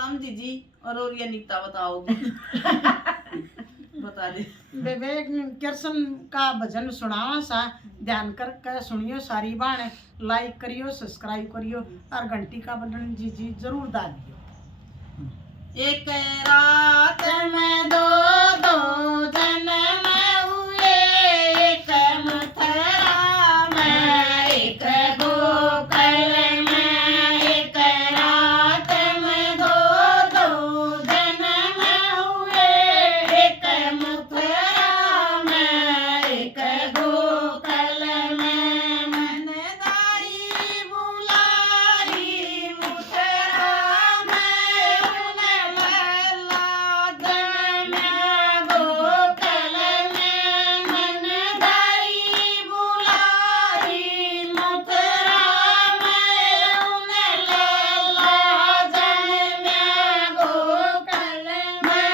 समझी जी। और ये नीता बताओगी। बता दे। विवेक कृष्ण का भजन सुनावा सा, ध्यान कर सुनियो सारी बाण, लाइक करियो, सब्सक्राइब करियो और घंटी का बटन जी जी जरूर दाबियो। एक रात में दो दो जन्म हुए, एक मथुरा में एक गोकुल में। एक रात में दो दो जन्म हुए, एक मथुरा में एक गोकुल में। मन दाई बुलाई मथुरा में, उन्हें लैला जन्म गोकुल में। मन दाई बुलाई मथुरा में, उन्हें लैला जन्म गोकुल में।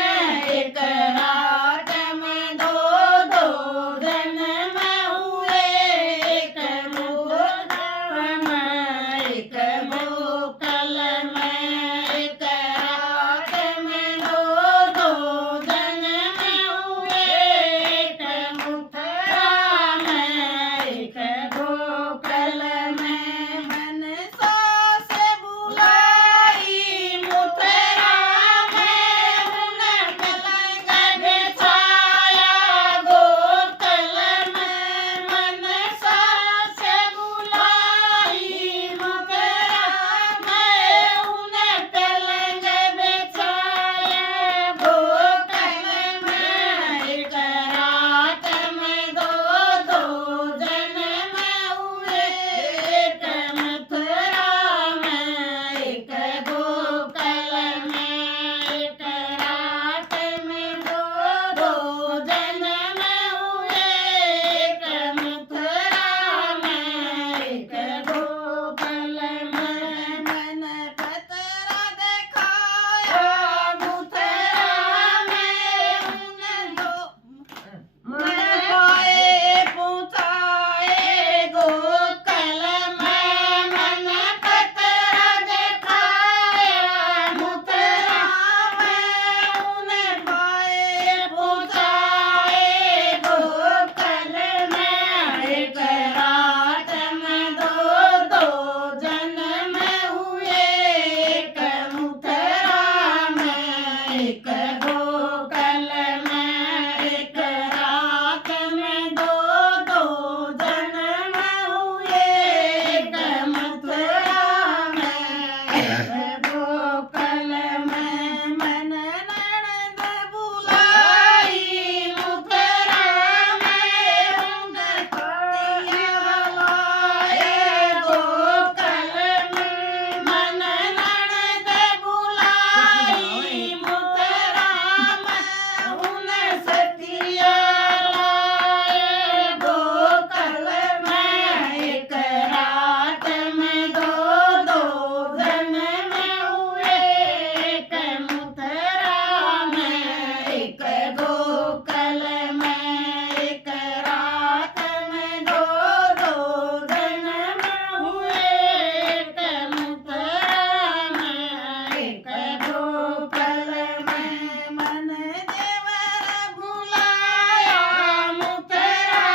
एक रात में दो दो जन्म हुए, एक गोकुल में एक गोकुल में। एक रात में दो दो जन्म हुए, एक मथुरा में एक गोकुल में। मनसा से बुलाई मथुरा में, उन्हें पलंग बिछाया गोकुल में। मनसा से बुलाई मथुरा में, उन्हें पलंग बिछाया गोकुल में। एक रात में दो दो जन्म हुए, एक मथुरा में एक गोकुल में। एक रात में दो दो जन्म हुए, एक मथुरा में एक गोकुल में। मन पतरा दिखाया मथुरा में, उन दो मन पाए पहुँचाए गोकुल में। मन पतरा दिखाया मथुरा में, उन्हें पाए पहुँचाए गोकुल में। एक रात में दो दो जन्म हुए, एक मथुरा में एक गोकुल में। एक रात में दो दो जन्म हुए, एक मथुरा में एक गोकुल में। मन ननद बुलाई मथुरा में, उन्हें पतिया लाए गोकुल में। मन ननद बुलाई मथुरा में, उन्हें सतिया लाए गोकुल में। एक रात में दो दो जन्म हुए, एक मथुरा में एक गोकुल में। एक रात में दो दो जन्म हुए, एक मथुरा में एक गोकुल में। मन देवर बुलाया मथुरा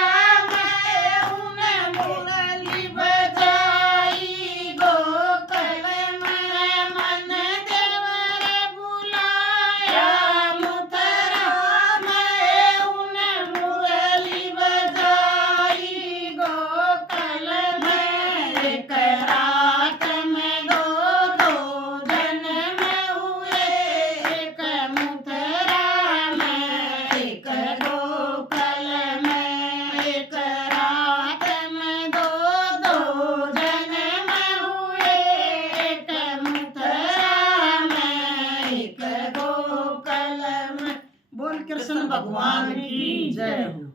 में, उन्हें मुरली बजाई गोकुल में। मन देवर बुलाया मथुरा में, उन्हें मुरली बजाई गोकुल में। एक रात में दो दो जन्म हुए, एक मथुरा में एक गोकुल में। एक रात में दो दो जन्म हुए, एक मथुरा में एक गोकुल में। बोल कृष्ण भगवान की जय हो।